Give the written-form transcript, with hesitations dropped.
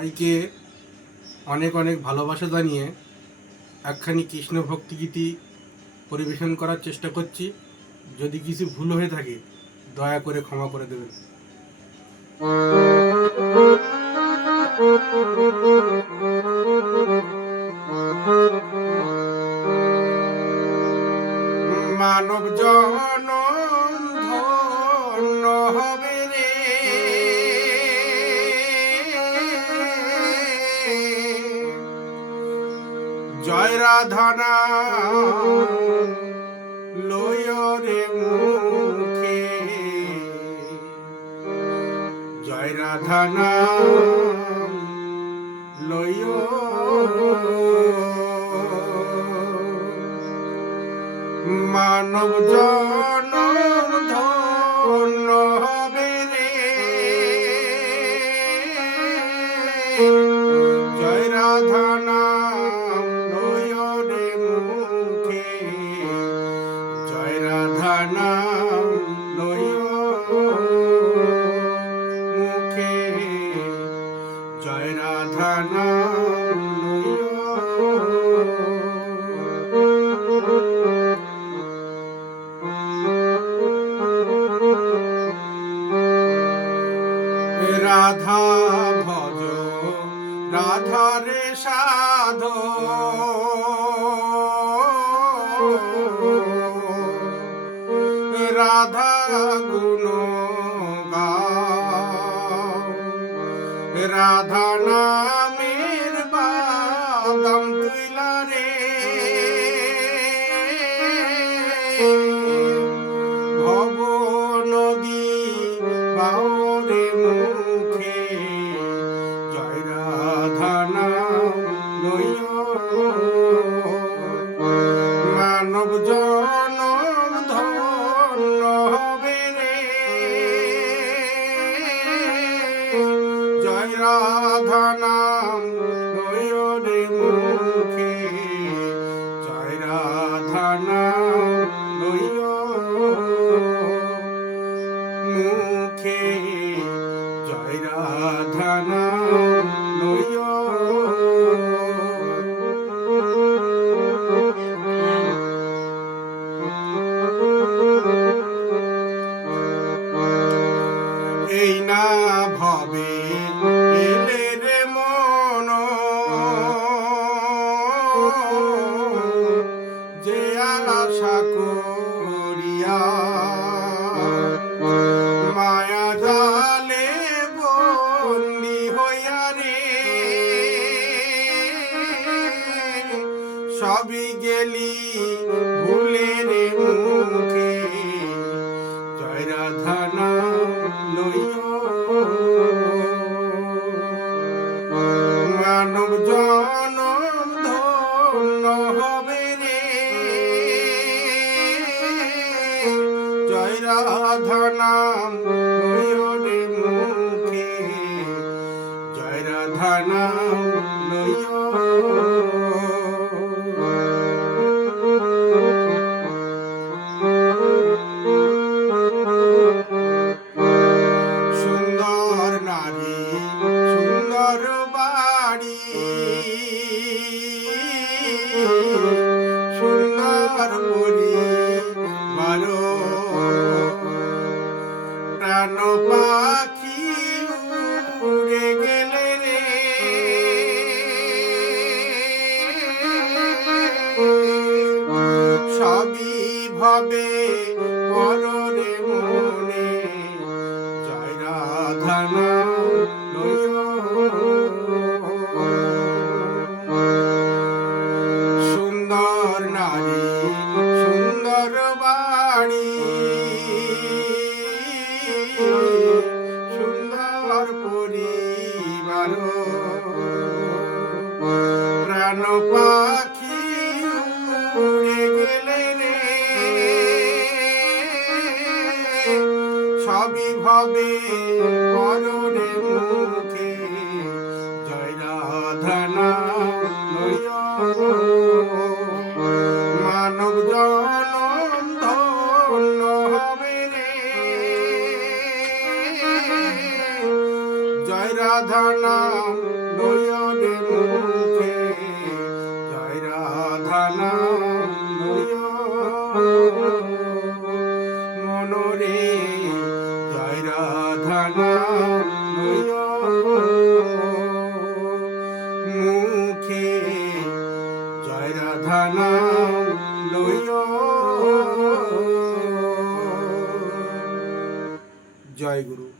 সবাইকে অনেক অনেক ভালোবাসা জানিয়ে একখানি কৃষ্ণ ভক্তিগীতি পরিবেশন করার চেষ্টা করছি। যদি কিছু ভুল হয়ে থাকে দয়া করে ক্ষমা করে দেবেন। মানব জনম ধন্য হবে রে, জয় রাধা নাম লয় রে মুখে, জয় রাধা নাম লয়। মানব জনম ধন্য হবে রে, জয় রাধা নাম লয় রে মুখে, জয় রাধা নাম লয় মুখে, জয় রাধা নাম লয়। রাধা ভজ রাধা রে সাধো, রাধা গুণ গাও, রাধা নামের বাদাম তুইলা রে, ভব নদী বাউরে মুখে, জয় রাধা নাম লয়। মানব জনম ধন্য হবে রে, জয় রাধা নাম লয় রে মুখে, জয় রাধা নাম লয় মুখে, জয় রাধা নাম লয়। এই না ভবে এলে রে মন, যে আশা করিয়া মায়া জালে বন্দি হইয়া রে, সবই গেলি ভুলে রে মুখে, জয় রাধা নাম লয়। মানব জনম ধন্য হবে রে, জয় রাধা নাম লয় রে মুখে, জয় রাধা নাম লয়। সুন্দর নারী সুন্দর বাড়ি, সুন্দর পরিবার, প্রাণ পাখি উড়ে গেলে রে, সবই ভাবে পররে মনে, জয় রাধা নাম লয়। সুন্দর নারী সুন্দর বাড়ি, সুন্দর পরিবার, প্রাণ পাখি উড়ে গেলে রে, সবই ভাবে পররে মুখে, জয় রাধা নাম লয়। মানব জনম ধন্য হবে রে, জয় রাধা নাম মুখে জয় রাধা নাম লইও। জয় গুরু।